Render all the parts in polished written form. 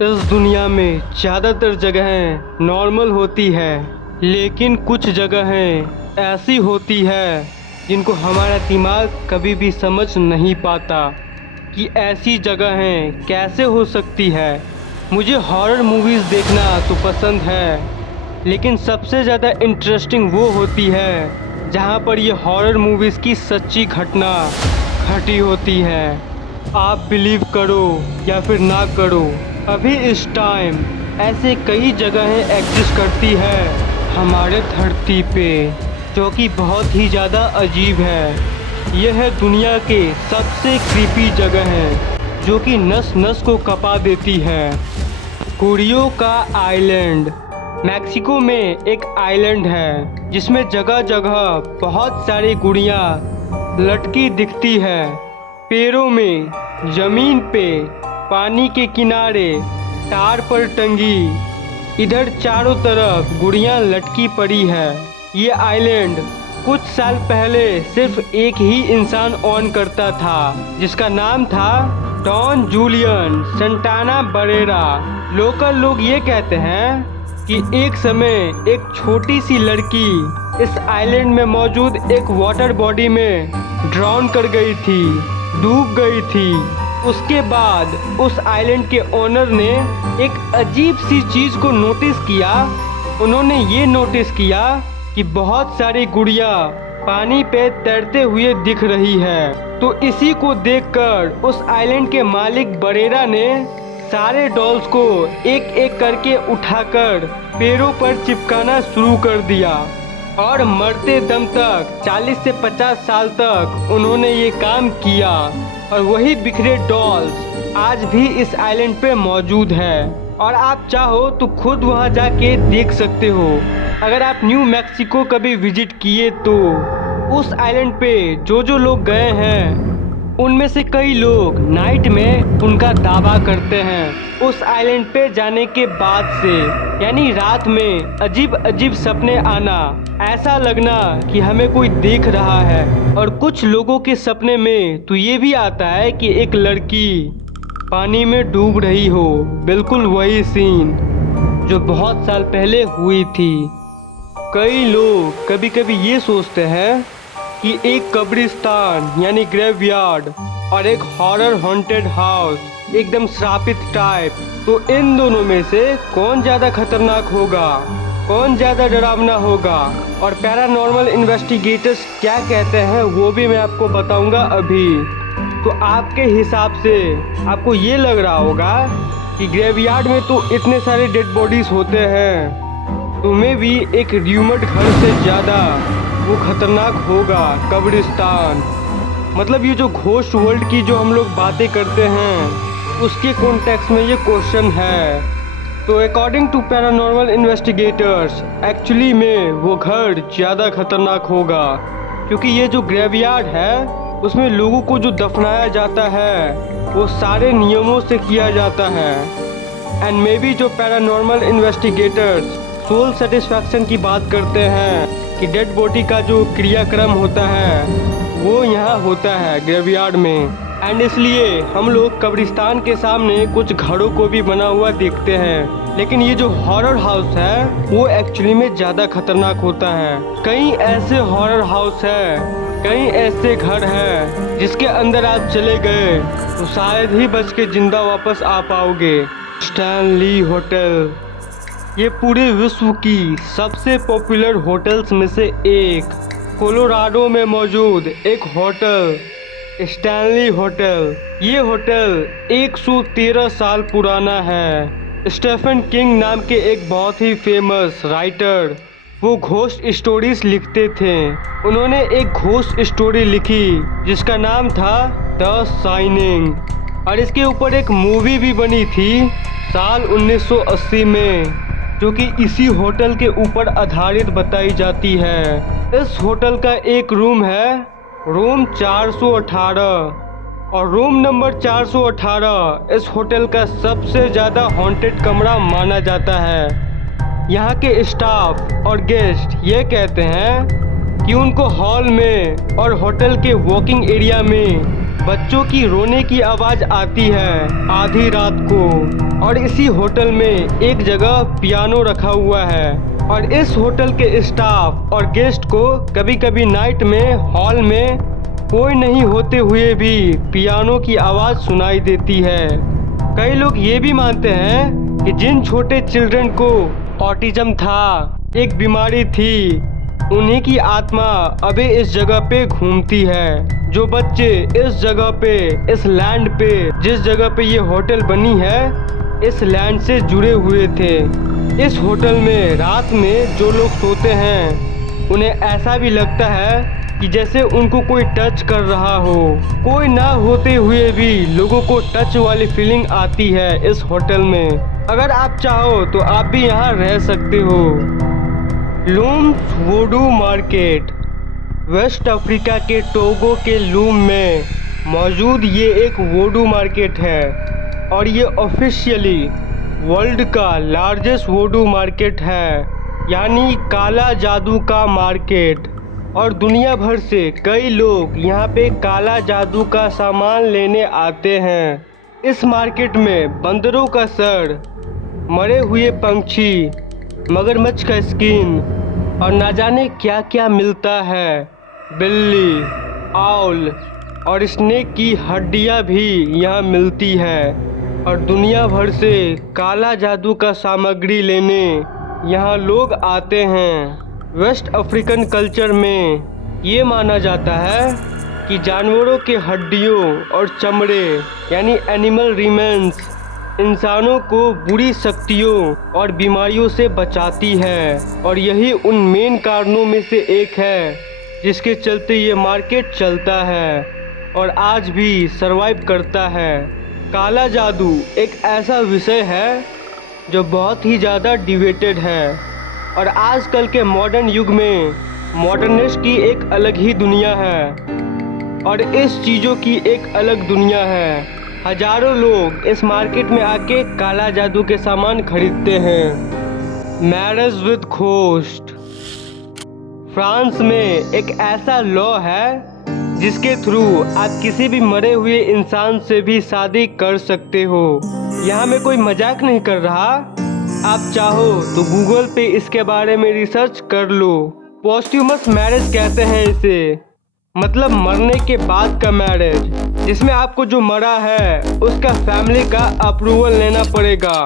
इस दुनिया में ज़्यादातर जगहें नॉर्मल होती है, लेकिन कुछ जगहें ऐसी होती है जिनको हमारा दिमाग कभी भी समझ नहीं पाता कि ऐसी जगहें कैसे हो सकती है। मुझे हॉरर मूवीज़ देखना तो पसंद है, लेकिन सबसे ज़्यादा इंटरेस्टिंग वो होती है जहाँ पर ये हॉरर मूवीज़ की सच्ची घटना घटी होती है। आप बिलीव करो या फिर ना करो, अभी इस टाइम ऐसे कई जगहें एग्जिस्ट करती है हमारे धरती पे, जो कि बहुत ही ज़्यादा अजीब है। यह है दुनिया के सबसे क्रीपी जगह है जो कि नस नस को कपा देती है। गुड़ियों का आइलैंड मैक्सिको में एक आइलैंड है जिसमें जगह जगह बहुत सारी गुड़ियाँ लटकी दिखती है। पेड़ों में, जमीन पे, पानी के किनारे, तार पर टंगी, इधर चारों तरफ गुड़ियाँ लटकी पड़ी है। ये आइलैंड कुछ साल पहले सिर्फ एक ही इंसान ऑन करता था, जिसका नाम था Don Julian Santana Barrera. Local लोग ये कहते हैं कि एक समय एक छोटी सी लड़की इस आइलैंड में मौजूद एक वाटर बॉडी में ड्राउन कर गई थी, डूब गई थी। उसके बाद उस आइलैंड के ओनर ने एक अजीब सी चीज़ को नोटिस किया। उन्होंने ये नोटिस किया कि बहुत सारी गुड़िया पानी पे तैरते हुए दिख रही है। तो इसी को देखकर उस आइलैंड के मालिक बरेरा ने सारे डॉल्स को एक एक करके उठाकर पेड़ों पर चिपकाना शुरू कर दिया और मरते दम तक 40 से 50 साल तक उन्होंने ये काम किया। और वही बिखरे डॉल्स आज भी इस आइलैंड पे मौजूद है और आप चाहो तो खुद वहाँ जाके देख सकते हो। अगर आप न्यू मैक्सिको कभी विजिट किए तो उस आइलैंड पे जो लोग गए हैं उनमें से कई लोग नाइट में उनका दावा करते हैं उस आइलैंड पे जाने के बाद से, यानी रात में अजीब अजीब सपने आना, ऐसा लगना कि हमें कोई देख रहा है। और कुछ लोगों के सपने में तो ये भी आता है कि एक लड़की पानी में डूब रही हो, बिल्कुल वही सीन जो बहुत साल पहले हुई थी। कई लोग कभी कभी ये सोचते हैं कि एक कब्रिस्तान यानी ग्रेवयार्ड और एक हॉरर हॉन्टेड हाउस एकदम श्रापित टाइप, तो इन दोनों में से कौन ज़्यादा खतरनाक होगा, कौन ज़्यादा डरावना होगा, और पैरानॉर्मल इन्वेस्टिगेटर्स क्या कहते हैं वो भी मैं आपको बताऊंगा अभी। तो आपके हिसाब से आपको ये लग रहा होगा कि ग्रेवयार्ड में तो इतने सारे डेड बॉडीज होते हैं, तुम्हें भी एक र्यूमर्ड घर से ज़्यादा वो खतरनाक होगा कब्रिस्तान। मतलब ये जो घोस्ट वर्ल्ड की जो हम लोग बातें करते हैं उसके कॉन्टेक्स्ट में ये क्वेश्चन है। तो according to paranormal investigators actually में वो घर ज़्यादा खतरनाक होगा, क्योंकि ये जो ग्रेवयार्ड है उसमें लोगों को जो दफनाया जाता है वो सारे नियमों से किया जाता है। एंड मे बी जो पैरानॉर्मल इन्वेस्टिगेटर्स सोल सेटिस्फैक्शन की बात करते हैं कि डेड बॉडी का जो क्रियाक्रम होता है वो यहाँ होता है ग्रेवयार्ड में। एंड इसलिए हम लोग कब्रिस्तान के सामने कुछ घरों को भी बना हुआ देखते हैं। लेकिन ये जो हॉरर हाउस है वो एक्चुअली में ज़्यादा खतरनाक होता है। कई ऐसे हॉरर हाउस है, कई ऐसे घर हैं जिसके अंदर आप चले गए तो शायद ही बच के जिंदा वापस आ पाओगे। स्टैनली होटल ये पूरे विश्व की सबसे पॉपुलर होटल्स में से एक, कोलोराडो में मौजूद एक होटल स्टैनली होटल। ये होटल 113 साल पुराना है। स्टीफन किंग नाम के एक बहुत ही फेमस राइटर वो घोस्ट स्टोरीज लिखते थे। उन्होंने एक घोस्ट स्टोरी लिखी जिसका नाम था द शाइनिंग, और इसके ऊपर एक मूवी भी बनी थी साल 1980 में, जो कि इसी होटल के ऊपर आधारित बताई जाती है। इस होटल का एक रूम है रूम 418, और रूम नंबर 418 इस होटल का सबसे ज़्यादा हॉन्टेड कमरा माना जाता है। यहाँ के स्टाफ और गेस्ट ये कहते हैं कि उनको हॉल में और होटल के वॉकिंग एरिया में बच्चों की रोने की आवाज़ आती है आधी रात को। और इसी होटल में एक जगह पियानो रखा हुआ है और इस होटल के स्टाफ और गेस्ट को कभी कभी नाइट में हॉल में कोई नहीं होते हुए भी पियानो की आवाज़ सुनाई देती है। कई लोग ये भी मानते हैं कि जिन छोटे चिल्ड्रन को ऑटिज्म था, एक बीमारी थी, उन्हीं की आत्मा अभी इस जगह पे घूमती है। जो बच्चे इस जगह पे, इस लैंड पे, जिस जगह पे ये होटल बनी है, इस लैंड से जुड़े हुए थे। इस होटल में रात में जो लोग सोते हैं उन्हें ऐसा भी लगता है कि जैसे उनको कोई टच कर रहा हो। कोई ना होते हुए भी लोगों को टच वाली फीलिंग आती है इस होटल में। अगर आप चाहो तो आप भी यहाँ रह सकते हो। Lome's voodoo market West Africa के टोगो के लूम में मौजूद ये एक वुडू मार्केट है और ये ऑफिशियली वर्ल्ड का लार्जेस्ट वुडू मार्केट है, यानी काला जादू का मार्केट। और दुनिया भर से कई लोग यहाँ पे काला जादू का सामान लेने आते हैं। इस मार्केट में बंदरों का सर, मरे हुए पंछी, मगरमच्छ का स्किन और ना जाने क्या क्या मिलता है। बिल्ली, आउल और स्नेक की हड्डियाँ भी यहाँ मिलती है। और दुनिया भर से काला जादू का सामग्री लेने यहाँ लोग आते हैं। वेस्ट अफ्रीकन कल्चर में ये माना जाता है कि जानवरों के हड्डियों और चमड़े यानी एनिमल रिमेन्स इंसानों को बुरी शक्तियों और बीमारियों से बचाती है। और यही उन मेन कारणों में से एक है जिसके चलते ये मार्केट चलता है और आज भी सरवाइव करता है। काला जादू एक ऐसा विषय है जो बहुत ही ज़्यादा डिबेटेड है और आजकल के मॉडर्न युग में मॉडर्नेस की एक अलग ही दुनिया है और इस चीज़ों की एक अलग दुनिया है। हजारों लोग इस मार्केट में आके काला जादू के सामान खरीदते हैं। मैरिज विद घोस्ट फ्रांस में एक ऐसा लॉ है जिसके थ्रू आप किसी भी मरे हुए इंसान से भी शादी कर सकते हो। यहाँ मैं कोई मजाक नहीं कर रहा, आप चाहो तो गूगल पे इसके बारे में रिसर्च कर लो। पोस्ट्यूमस मैरिज कहते हैं इसे, मतलब मरने के बाद का मैरिज, जिसमें आपको जो मरा है उसका फैमिली का अप्रूवल लेना पड़ेगा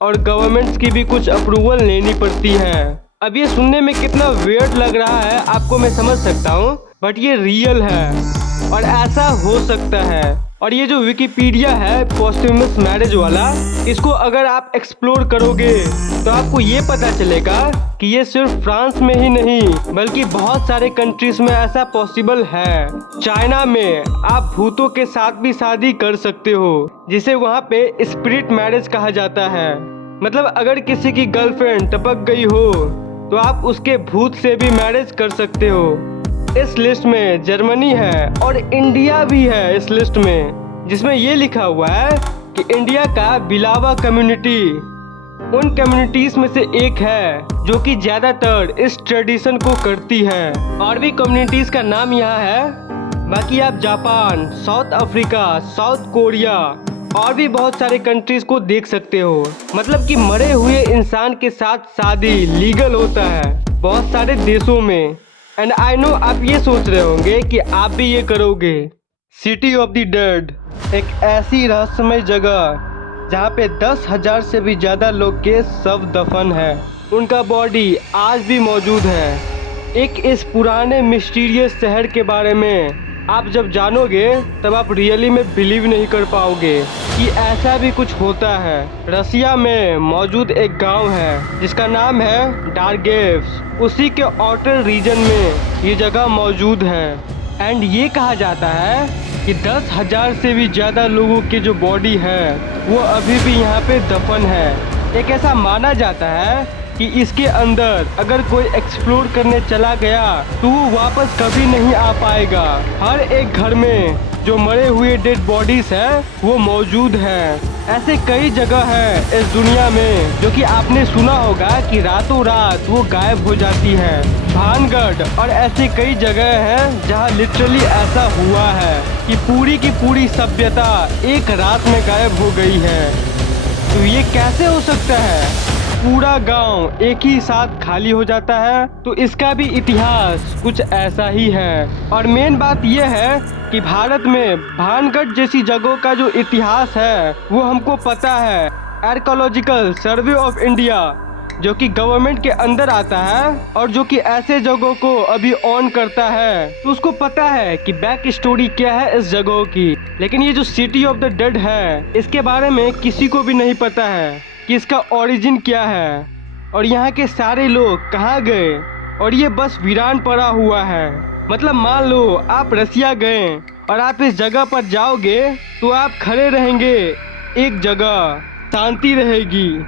और गवर्नमेंट्स की भी कुछ अप्रूवल लेनी पड़ती है। अब ये सुनने में कितना वियर्ड लग रहा है आपको मैं समझ सकता हूँ, बट ये रियल है और ऐसा हो सकता है। और ये जो विकिपीडिया है पोस्ट्यूमस मैरिज वाला, इसको अगर आप एक्सप्लोर करोगे तो आपको ये पता चलेगा कि ये सिर्फ फ्रांस में ही नहीं बल्कि बहुत सारे कंट्रीज में ऐसा पॉसिबल है। चाइना में आप भूतों के साथ भी शादी कर सकते हो, जिसे वहाँ पे स्पिरिट मैरिज कहा जाता है। मतलब अगर किसी की गर्लफ्रेंड टपक गई हो तो आप उसके भूत से भी मैरिज कर सकते हो। इस लिस्ट में जर्मनी है और इंडिया भी है इस लिस्ट में, जिसमें ये लिखा हुआ है कि इंडिया का बिलावा कम्युनिटी उन कम्युनिटीज में से एक है जो कि ज़्यादातर इस ट्रेडिशन को करती है। और भी कम्युनिटीज का नाम यहाँ है, बाकी आप Japan, south Africa, south Korea और भी बहुत सारे कंट्रीज को देख सकते हो। मतलब कि मरे हुए इंसान के साथ शादी लीगल होता है बहुत सारे देशों में। एंड आई नो आप ये सोच रहे होंगे कि आप भी ये करोगे। सिटी ऑफ द डेड एक ऐसी रहस्यमय जगह जहाँ पे 10,000 से भी ज़्यादा लोग के शव दफन है, उनका बॉडी आज भी मौजूद है। एक इस पुराने मिस्टीरियस शहर के बारे में आप जब जानोगे तब आप रियली में बिलीव नहीं कर पाओगे कि ऐसा भी कुछ होता है। रसिया में मौजूद एक गांव है जिसका नाम है डार्गेव्स, उसी के आउटर रीजन में ये जगह मौजूद है। एंड ये कहा जाता है कि 10,000 से भी ज़्यादा लोगों की जो बॉडी है वो अभी भी यहाँ पे दफन है। एक ऐसा माना जाता है कि इसके अंदर अगर कोई एक्सप्लोर करने चला गया तो वो वापस कभी नहीं आ पाएगा। हर एक घर में जो मरे हुए डेड बॉडीज है वो मौजूद है। ऐसे कई जगह है इस दुनिया में जो कि आपने सुना होगा कि रातों रात वो गायब हो जाती है। भानगढ़ और ऐसे कई जगह हैं जहां लिटरली ऐसा हुआ है कि की पूरी सभ्यता एक रात में गायब हो गई है। तो ये कैसे हो सकता है? पूरा गांव एक ही साथ खाली हो जाता है। तो इसका भी इतिहास कुछ ऐसा ही है। और मेन बात यह है कि भारत में भानगढ़ जैसी जगहों का जो इतिहास है वो हमको पता है। आर्कोलॉजिकल सर्वे ऑफ इंडिया जो कि गवर्नमेंट के अंदर आता है और जो कि ऐसे जगहों को अभी ऑन करता है, तो उसको पता है कि बैक स्टोरी क्या है इस जगहों की। लेकिन ये जो सिटी ऑफ द डेड है इसके बारे में किसी को भी नहीं पता है कि इसका ओरिजिन क्या है और यहाँ के सारे लोग कहाँ गए और ये बस वीरान पड़ा हुआ है। मतलब मान लो आप रसिया गए और आप इस जगह पर जाओगे तो आप खड़े रहेंगे एक जगह, शांति रहेगी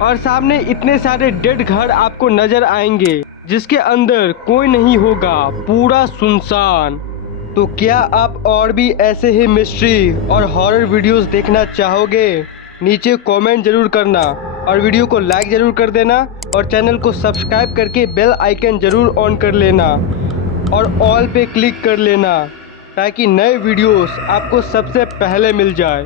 और सामने इतने सारे डेड घर आपको नजर आएंगे जिसके अंदर कोई नहीं होगा, पूरा सुनसान। तो क्या आप और भी ऐसे ही मिस्ट्री और हॉरर वीडियोस देखना चाहोगे? नीचे कमेंट जरूर करना और वीडियो को लाइक जरूर कर देना और चैनल को सब्सक्राइब करके बेल आइकन जरूर ऑन कर लेना और ऑल पे क्लिक कर लेना ताकि नए वीडियोस आपको सबसे पहले मिल जाए।